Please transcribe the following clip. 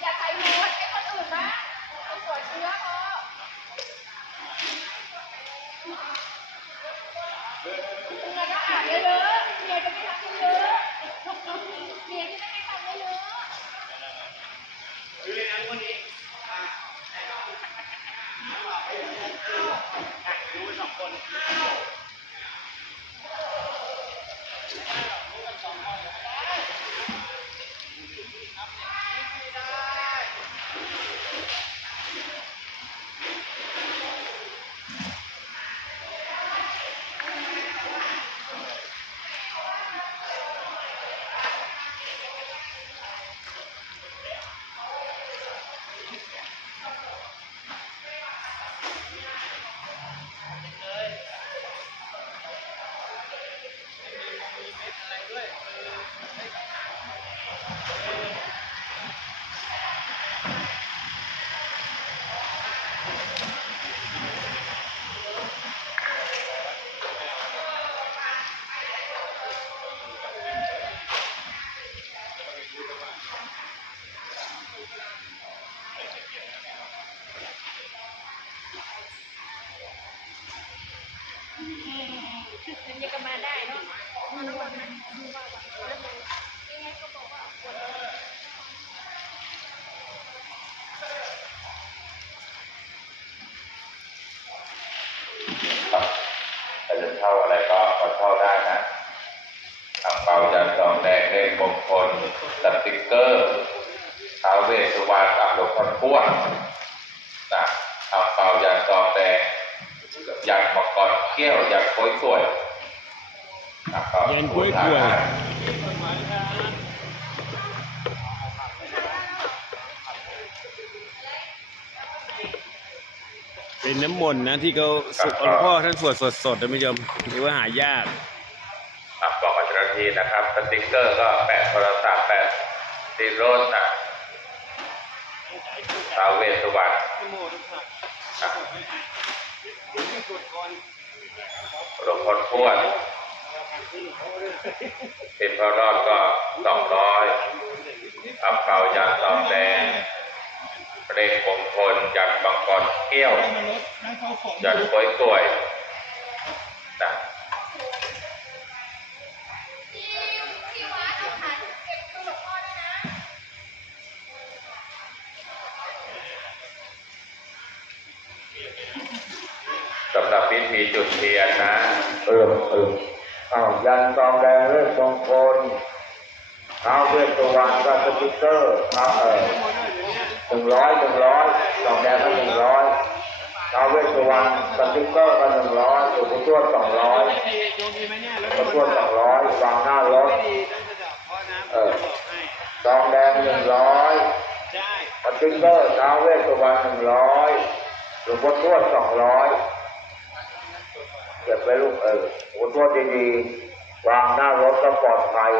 อย่าใส่หมดให้คนอื่นบ้างเอาสวยเชื้อพอ อันนี้ก็มาได้เนาะ มาแล้ววันนั้นดูว่าวันนั้นยังไงก็บอกว่าปวดเลยครับถ้าจะเช่าอะไรก็มาเช่าได้นะทางเปาจะจองแดงเลขมงคลสติกเกอร์ท้าวเวสวรรณกับหลวงพ่อทวดนะทางเปาจะจองแดงยันมังกรเขี้ยวยันโค้ยสวย นะครับยันโค้ยสวยเป็นน้ำมนต์นะที่เขาสุหลวงพ่อท่านสวดสดๆท่านผู้ชมหรือว่าหายากครับบอกกับเจ้าหน้าที่นะครับสติกเกอร์ก็แปะโทรศัพท์แปะติดรถนะท้าวเวสสุวรรณครับหลวงพ่อทวด เป็นพระรอดก็สองร้อยอับเก่ายันสองแดงเรงมงคลยันบางกรเกี้ยวยันกล้วยกล้วยนะที่ที่วัดอะค่ะเก็บคือหลวงพ่อด้วยนะสำหรับพิธีจุดเทียนนะ เออเอออ้าว ยันทองแดงเลือดมงคลท้าวเวสสุวรรณก็สติ๊กเกอร์ท้าวเออหนึ่งร้อยหนึ่งร้อยทองแดงก็หนึ่งร้อยท้าวเวสสุวรรณสติ๊กเกอร์ก็หนึ่งร้อยหลวงพ่อทวดสองร้อยหลวงพ่อทวดสองร้อยวางหน้ารถเออทองแดงหนึ่งร้อยสติ๊กเกอร์ท้าวเวสสุวรรณหนึ่งร้อยหลวงพ่อทวดสองร้อยเก็บไว้ลูกเออหัวตัวดีๆ วางหน้ารถก็ปลอดภัย